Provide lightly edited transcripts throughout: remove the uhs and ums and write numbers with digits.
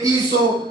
30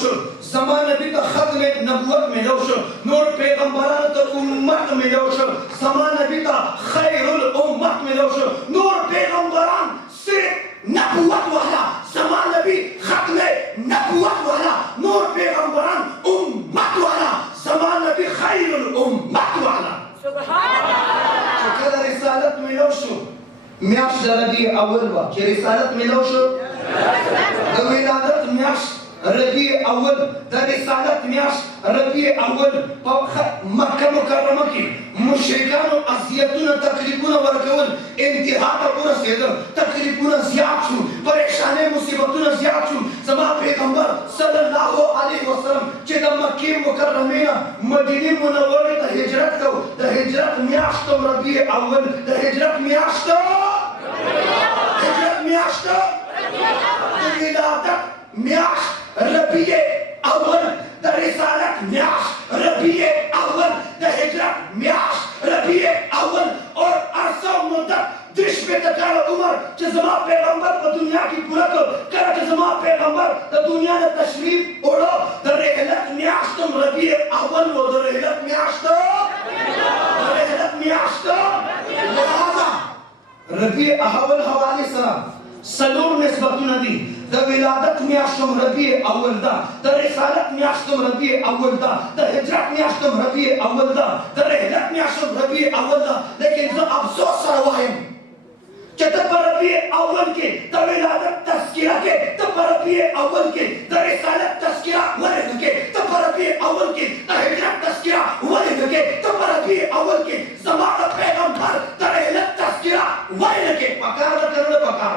شو زمان نبی ته ختم نبوت ملو شو نور پیغمبرانو ته امت ملو شو زمان نبی ته خیر الامت ملو شو نور پیغمبران صرف نبوت والا زمان نبی ختم نبوت والا نور پیغمبران امت والا زمان نبی خیر الامت والا سبحان الله چې کله رسالت ملو شو میاشت د ربیع اول وه چې رسالت ملو شو د ولادت میاشت ربیع اول د رسالت میاشت ربیع اول په مکه مکرمه کې مشرکانو اذیتونه تکلیفونه ورکول انتها ته ورسېدل تکلیفونه زیات شو پریشانۍ مصیبتونه زیات شو زما پیغمبر صلی الله علیه وسلم چې د مکې مکرمې نه مدینې منورې ته هجرت کو د هجرت میاشت ربیع اول د هجرت میاشت د ولادت میاشت ربیع اول د رسالت میاشت ربیع اول د هجرت میاشت ربیع اول اور عرصه مدت دش په تکاله عمر چې زما پیغمبر په دنیا کې پوره کړ کله چې زما پیغمبر د دنیا نه تشریف وړو د رحلت میاشت ربیع اول و د رحلت میاشت لہذا ربیع اول حواله سره سلور نسبتونه دي د ولادت میاشتم ربیع اول ده د رسالت میاشتم ربیع اول ده د هجرت میاشتم ربیع اول ده د رحلت میاشتم ربیع اول ده لیکن زه افسوس سره وایم چې ته په ربیع اول کې د ولادت تذکره کې ته په ربیع اول کې د رسالت تذکره ولې نه کې ته په ربیع اول کې د هجرت تذکره ولې نه کې ته په ربیع اول کې زما د پیغمبر د رحلت تذکره ولې نه کې پکار ده که نه پکار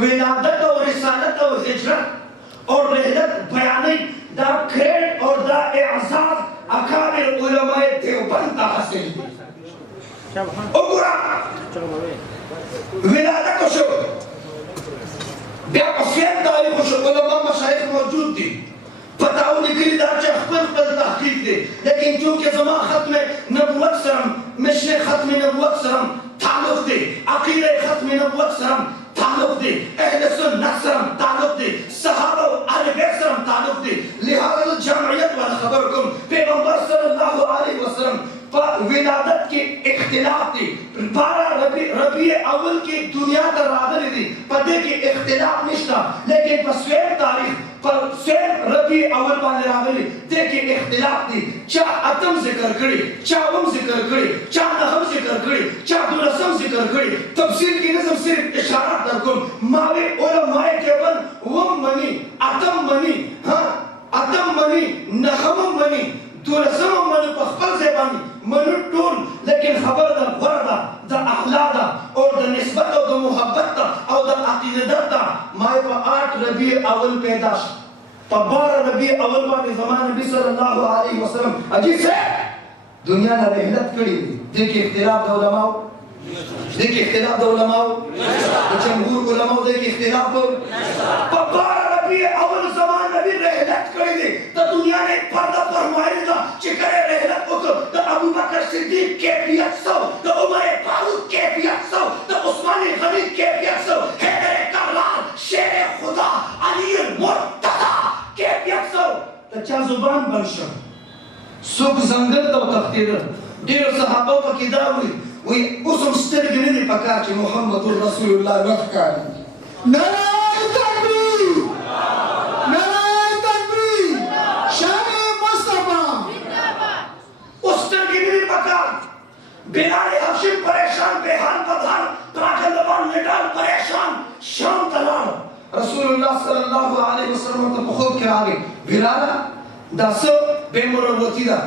ولادت اور رسالت اور ہجرت اور رحلت بیانی دا کریڈ اور دا اعزاز اکابر علماء دیوبند تا حاصل دی اگرا ولادت شو بیا پسین تاریخ شو علماء مشایخ موجود دی پتاو نکلی دا چه خپل تحقیق دی لیکن چونکہ زمان ختم نبوت سرم مشن ختم نبوت سرم تعلق دی عقیل ختم نبوت سرم تعلق دی اہل سنت سرم تعلق دی صحابہ و اہل بیت سرم تعلق دی لہذا جمعیت والا خبرکم پیغمبر صلی اللہ علیہ وسلم ولادت کی اختلاف دی 12 ربیع اول کی دنیا تا راغلی دی پدے کی اختلاف نشتا لیکن پسویم تاریخ پر سویم ربیع اول باندې راغلی دے کی اختلاف دی چا اتم ذکر کری چا وم ذکر کری چا نهم ذکر کری چا دولسم ذکر کری تفسیر کی نظم صرف اشارات درکم ماوی علماء دیوبند وم منی اتم منی اتم منی نهم منی دولسم منی پخپل زبانی منو ټول لیکن خبر دا غردا دا اخلاق دا اور دا نسبت او دا محبت دا او دا عقیدت دا مائی پا 8 ربیع اول پیدا شد پا 12 ربیع اول باندې زمان نبی صلی اللہ علیہ وسلم عجیب سے دنیا نا رحلت کری دی دیکھ اختلاف دا علماء دیکھ اختلاف دا علماء جمهور علماء دیکھ اختلاف پا 12 ربیع اول زمان نبی رحلت کری دی تا دنیا نے پردہ فرمائی دا چکرے رحلت اکر دا ابو بکر صدیق کیفیت سو دا عمر فاروق کیفیت سو دا عثمان غنی کیفیت سو حیدر کرار شیر خدا علی مرتضی کیفیت سو تا چا زبان بنشم سوک زنگل دا تختیر دیر صحابہ پا کدا ہوئی وی اسم سترگی ندی پکار چی محمد رسول اللہ نفکاری نعرہ تکبیر نعرہ تکبیر شان مصطفیٰ استرگی ندی پکار بلال حبشی پریشان بیحان پدھان پراکندبان نڈال پریشان شام تلال رسول اللہ صلی اللہ علیہ وسلم تا بخود کے آگے بلالا دا سو بے مروتی دا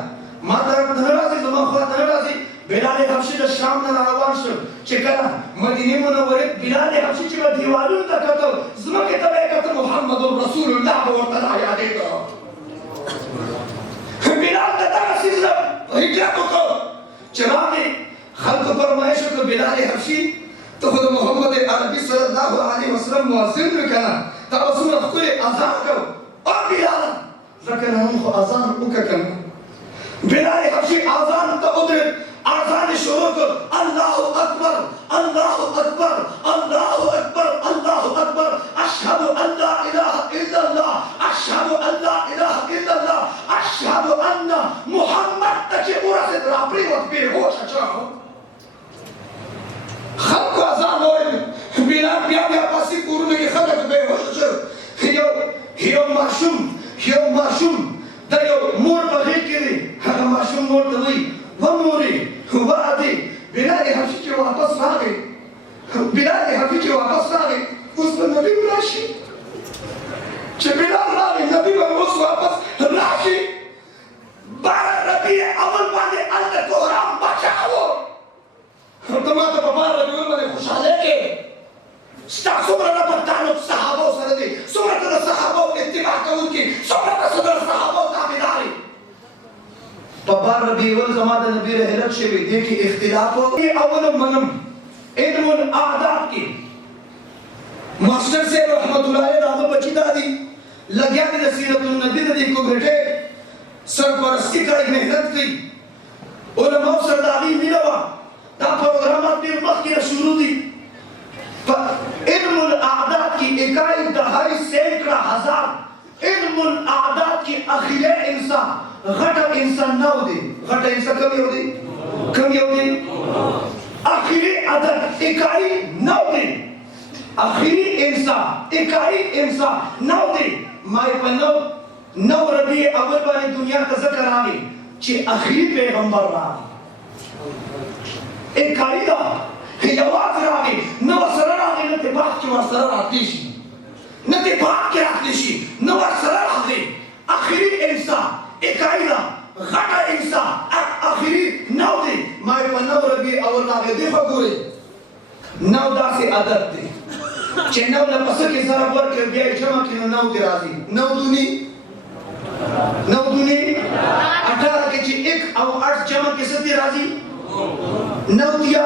ما طرف دنرازی زمان خواہ دنرازی بلال حبشی دا شام نا روان شد چکر مدینی منوری بلال حبشی چکر دیوالون دا کتو زمان کے تبعی کتو محمد رسول اللہ بورتنا یادے گا بلال دا ترسیز دا ہجرتو کو چراغی خلق فرمائشو کو بلال حبشی تو خود محمد عربی صلی اللہ علیہ وسلم موازن میں کہنا تاسو خپل اذان کو او بلال ذکر هم خو اذان وکړ بلال حبشي اذان ته ودرېد اذان شروع کړ الله اکبر الله اکبر الله اکبر الله اکبر اشهد ان لا اله الا الله اشهد ان لا اله الا الله اشهد ان محمد تجي ورث رابري وتبي هو شاو خلق اذان وایي بلال بیا پاسې کورونه کې خلک به هوښ یو ماشوم دا یو مور په غېږ کې دی هغه ماشوم مور ته وایي و مورې وادي بلال حبشي چې واپس راغی اوس به نبي راشي چې بلال راغی نبي به اوس واپس راشي بارہ ربیع اول باندې هلته کوهرام بچاو ته ما ته په بارہ ربیع اول باندې خوشحالۍ کې ستا څومره ربط تعلق صحابو سره دی څومره ته د صحابو اتباع کوونکي څومره ته د صحابو تابعدار یې په بارہ ربیع اول زما د نبي رحلت شوی دی کې اختلاف اول منم علم الاعداد کې ماسٹر صاحب رحمت الله علیه هغه بچی دادی لګیا دي د سیرت النبی د کو غټه سرپرستی کوي مهنت کوي علماء سره د هغې مینه وه دا پروګرامات ډېر مخکې شروع دي علم الاعداد کی اکائی دہائی سینکڑا ہزار علم الاعداد کی اخیرے انسان غٹا انسان نہ ہو دے غٹا انسان کمی ہو دے اخیری عدد اکائی نہ ہو دے اخیری انسان اکائی انسان نہ ہو دے مائی پنو نو ربیع اول بانی دنیا کا ذکر آگے چی اخیری پیغمبر رہا اکائی دا یواز راغی نو سره راغی نه ته باغ کې ورسره راتلی شي نه ته باغ کې راتلی شي نو ورسره راغی اخري انسان اکائی دا غټه انسان اخري نو دی ما په نو ربیع اول راغی دی خو ګورئ نو داسې عادت دی چې نو له پسه کې سره ورکړ بیا یې جمع کړي نو دی راځي نو دونی 18 کې چې 1 او 8 جمع کې څه دی راځي نو دیا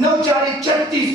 9 4 36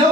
9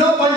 9 5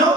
9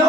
9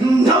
9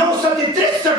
9 7 63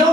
9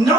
9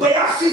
82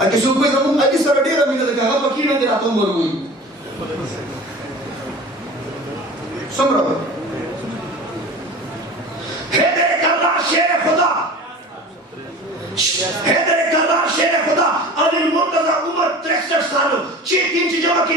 اګه څوک به زموږ اګه سره ډیره مینه ده هغه پکې نه دی راته عمر وي څومره حیدر کرار شیر خدا علی مرتضی عمر 63 سالو 6 جمع کی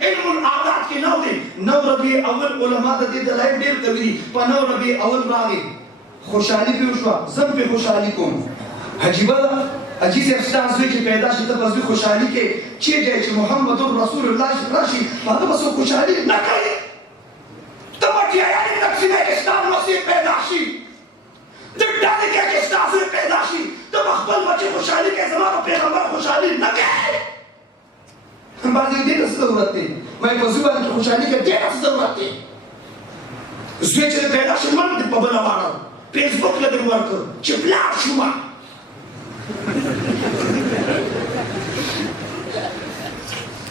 علم الاعداد کی 9 دی 9 ربیع اول علماء د دې دلایل ډیر کوي په 9 ربیع اول راغی خوشحالي په وشو زم په خوشحالي کوم عجیبه اجي سے استاد زوی کی پیدا شي ته بس خوشحالي کې چې دی چې محمد رسول الله راشي هغه بس خوشحالي نه کوي ته پټي یاري تقسیم کې استاد مسیح پیدا شي د ډالې کې استاد زوی پیدا شي ته خپل بچي خوشحالي کې زموږ پیغمبر خوشحالي نه کوي باندې دې څه ضرورت دی مې په زوی باندې خوشحالي کې ډېر ضرورت دی زوی چې پیدا شي باندې په بل واره فیسبوک له دې ورکو چې بلا شوما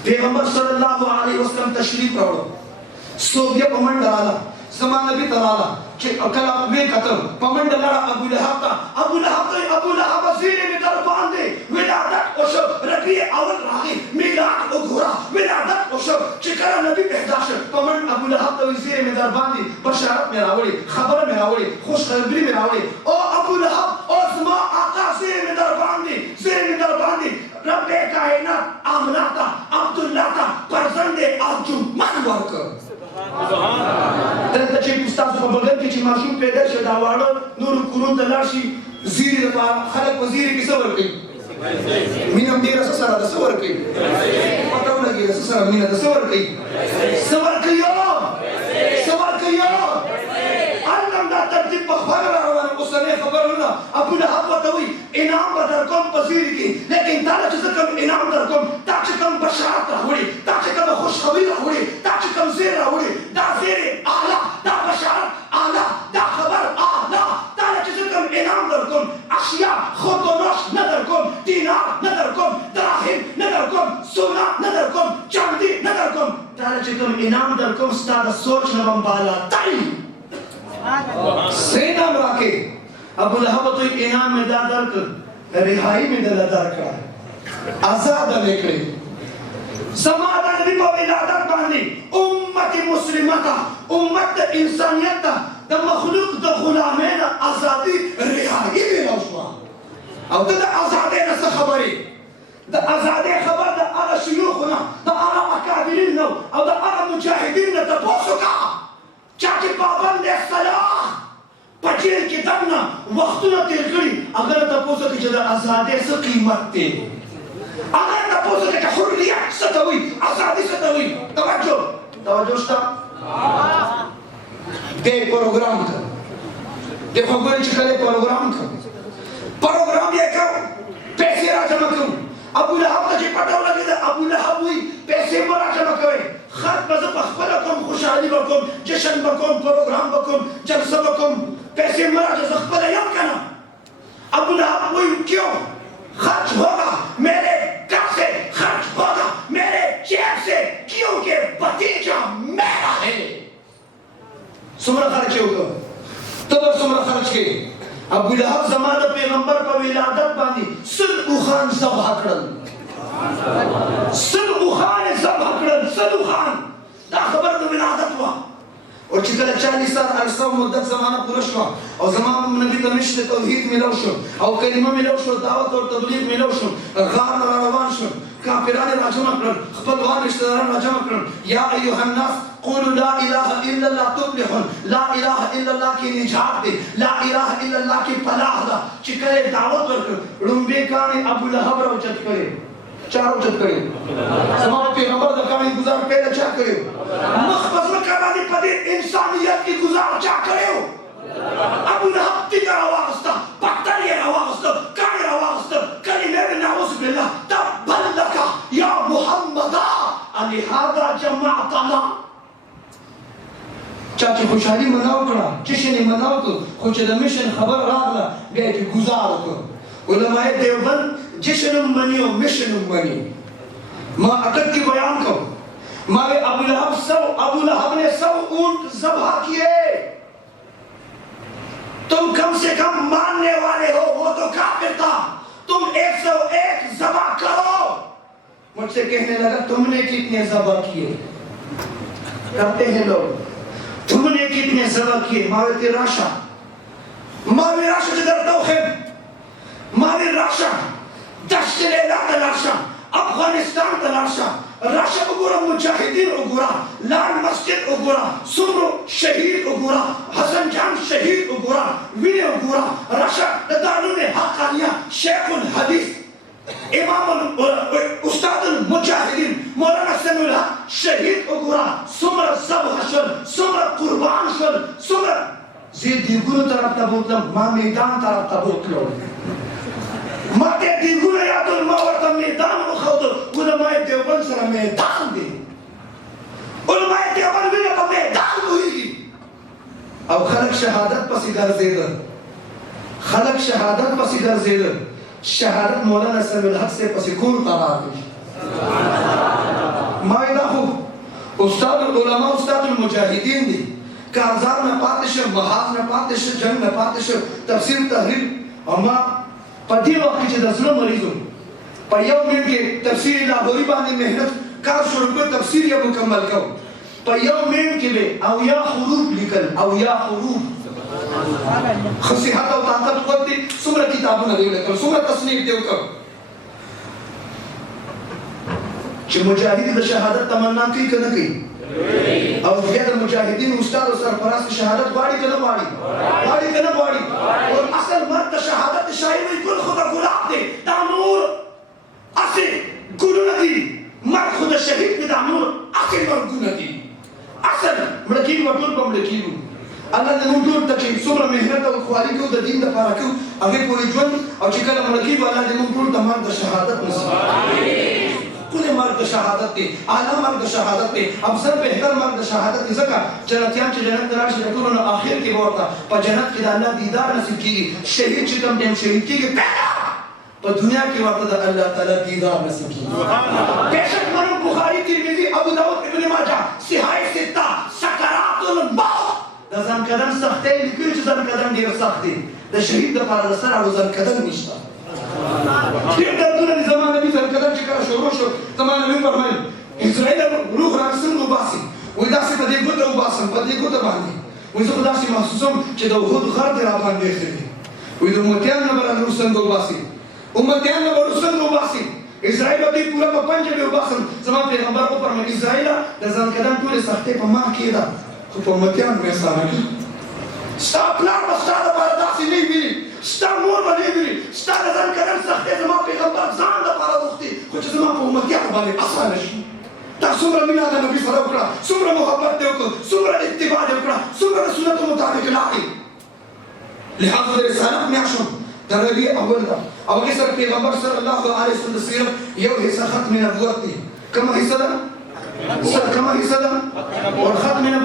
پیغمبر صلی اللہ علیہ وسلم تشریف راوړو سوبیا پمنډ رااله زمان نبی تراله چې کله وې کتل پمنډ لړ ابو لهب زیر می در باندې در باندې بشارت مې راوړې خبره مې راوړې خوشخبري مې راوړې او ابو لهب او زما آقا زوی مې در باندې رب کائنات آمنه ته عبدالله ته فرزند ارجمند ورکړ دلته چې ستاسو په بغل کې چې ماشوم پیدا شي دا واړه نورو کورونو ته لاړ شي زیري لپاره خلک په زیري کې څه ورکوي مینه هم ډېره څه سره ده څه ورکوي پته ولګېده څه سره مینه ده څه ورکوي علم دا ترتیب په خپله را روان اوسنۍ خبره نه ابو لهب ورته وایي انعام به درکوم په زیري کې لیکن تا له چې زه کوم انعام درکوم تا چې کوم بشارت راوړي تا چې کومه خوشخبري راوړي تا چې کوم زیر راوړي دا زیر اعلی دا بشارت اعلی دا خبر اعلی تا له چې زه کوم انعام درکوم اشیا خود و نوش نه درکوم دینار نه درکوم دراهم نه درکوم سونا نه درکوم چاندي نه درکوم تا له چې کوم انعام درکوم ستا د سوچ نه هم بالاتر سینام راکې ابو لهب ته انعام مې دا درکړ رهایی مې دله درکړه آزاده مې کړې زما د نبي په ولادت باندې امت مسلمه ته امت د انسانیت ته د مخلوق د غلامۍ نه ازادي رهایی میلاو شوه او ته د ازادۍ نه څه خبرې د ازادۍ خبر د هغه شیوخو نه د هغه اکابرین نه او د هغه مجاهدین نه تپوس وکړه چا چې پابند صلاح په جیل کې دننه وختونه تېر کړي هغه نه تپوس وکړي چې د ازادۍ څه قیمت دی هغه نه تپوس وکړي چې حریت څه ته وایي ازادي څه ته وایي توجه شته دې پروګرام ته دې خو ګورې چې کله پروګرام یې کوو پیسې راجمع کوو ابو لهب ته چې پته ولګېده ابو لهب وایي پیسې مه راجمع کوئ خط به زه په خپله کوم خوشحالي به کوم جشن به کوم پروګرام به کوم جلسه به کوم پیسې مه راجمع زه خپله یم که نه ابو لهب وایي کیوں خرچ ہوگا میرے گھر سے خرچ ہوگا میرے جیب سے کیونکہ بھتیجا میرا ہے څومره خرچ یې وکړ ته به څومره خرچ کوې ابو لهب زما د پیغمبر په ولادت باندې سل اوښان ذبح کړل سل اوښان یې ذبح کړل سل اوښان دا خبره د ولادت وه او چې کله 40 سال عرصه او مدت زمانه پوره شوه او زما نبي ته مشت توحید میلاو شو او کلمه میلاو شو دعوت او تبلیغ میلاو شو غار نه روان شو کافران راجمع کړل خپلوان رشتہ داران راجمع کړل یا ایها الناس قولوا لا اله الا الله تفلحون لا اله الا الله کې نجات دی لا اله الا الله کې فلاح ده چې کله دعوت ورکړ لومبې کاڼي ابو لهب راوچت کړي چا راوچت کړي زما پیغمبر د کاڼي گزار پیدا چا کړي مخ په ځمکه باندې په دې انسانیت کې گزار چا کړی ابو لهب تیږه راواغسته پتر یې راواغسته کاڼي راواغسته کلمې مې نعوذ بالله تبا لک یا محمدا الهذا جمعتنا چا چې خوشحالي مناو کړه جشن یې مناو کړ خو چې د مشن خبر راغله بیا یې پې ګزار وکړ علماء دیوبند جشن هم مني او مشن هم مني ما اٹک کی بیان کروں مارے ابو لہب نے 100 اونٹ ذبح کیے تم کم سے کم ماننے والے ہو وہ تو کافر تھا تم 101 ذبح کرو مجھ سے کہنے لگا تم نے کتنے ذبح کیے کرتے ہیں لوگ تم نے کتنے ذبح کیے ماوی راشا جدر توخم ماوی راشا دشت لیلا تلاشا افغانستان تلاشا راشا اگورا مجاہدین اگورا لال مسجد اگورا سمرو شہید اگورا حسن جان شہید اگورا وینے اگورا راشا دارون حقانیہ شیخ الحدیث امام استاد المجاہدین مولانا سمیع الحق شہید اگورا سمر ذبح شد سمر قربان شد سمر زید دیگونو طرف تبوتلم ما میدان طرف تبوتلم ما ته دیگونه یادول ما ورته میدان وښودل علماء دیوبند سره میدان دی علماء دیوبند وینه په میدان پوهېږي او خلک شهادت پسې ګرځېدل شهادت مولانا سمیع الحق سے پسې کور ته راغی ما یې دا خو استاد العلماء استاد المجاهدین دی کارزار نه پاتې شه محاذ نه پاتې شه جنګ نه پاتې شه تفسیر تحریر او ما په دې وخت کې چې د زړه مریض وم په یو میل کې تفسیر لاهوري باندې محنت کار شروع کړ تفسیر یې مکمل کړ په یو مین کې به او یا حروف لیکل او یا حروف خصيحت او طاقت قوت دي څومره کتابونه دی لیکل څومره تصنیف دی وکړ چې مجاهد د شهادت تمنا کوي کنه کوي او بیا د مجاهدین استاد او سرپرست شهادت غواړي کنه غواړي غواړي کنه غواړي او اصل مرد د شهادت شایي ګل خدا ګلاب دی دا نور اصل ګلونه دي مرد خدا شهید دی دا نور اصل مرګونه دي اصل ملکین ورټول په ملکینو الله دې موږ ټول ته چې څومره مهنت او خواري کوو د دین لپاره کوو هغه پورې ژوند او چې کله ملکینو الله دې موږ ټول ته مرد شهادت نصیب کله مرد شهادت دی اعلی مرد شهادت دی افضل بهتر مرد شهادت دی ځکه جنتیان چې جنت ته راشي د ټولو نه اخر کې به ورته په جنت کې د الله دیدار نصیب کېږي شهید چې کوم ټایم شهید کېږي په دنیا کې ورته د الله تعالی دیدار نصیب کېږي بېشک مرحوم بخاري ترمذي ابو داود ابن ماجه صحیح سته سکرات الموت د ځان قدم سختۍ لیکلي چې ځان قدم ډېر سخت دی د شهید دپاره د سر او ځان قدم نشته ډېر دردونه دي زما نبي ځان قدم چې کله شروع شو زما نبي فرمایل اسرائیل روح راڅنګه وباسي وایي داسې په دې ګوته وباسم په دې ګوته باندې وایي زه خو داسې محسوسوم چې د احد غر دې راباندې ایښی دی وایي د امتیان نه به روح څنګه وباسي امتیان نه به روح څنګه وباسي اسرائیل دې پوره په پنجه به وباسم زما پیغمبر وفرمایل اسرائیله د ځان قدم ټولې سختۍ په ما کې ده خو په امتیان مې سره نه ستا پلار به ستا دپاره داسې نه ویني ستا مور به نه ویني ستا د ځان قدم سختۍ زما پیغمبر ځان دپاره غوښتي خو چې زما په امتیانو باندې اسانه شي دا څومره مینه د نبي سره وکړه څومره محبت دې وکړه څومره اتباع دې وکړه څومره د سنتو مطابق لاړې لهذا د رسالت میاشت د ربیع اول ده او هغې سره پیغمبر صلی الله علیه وسلم د سیرت یو حصه ختم نبوت دی کومه حصه ده کومه حصه ده ختم نبوت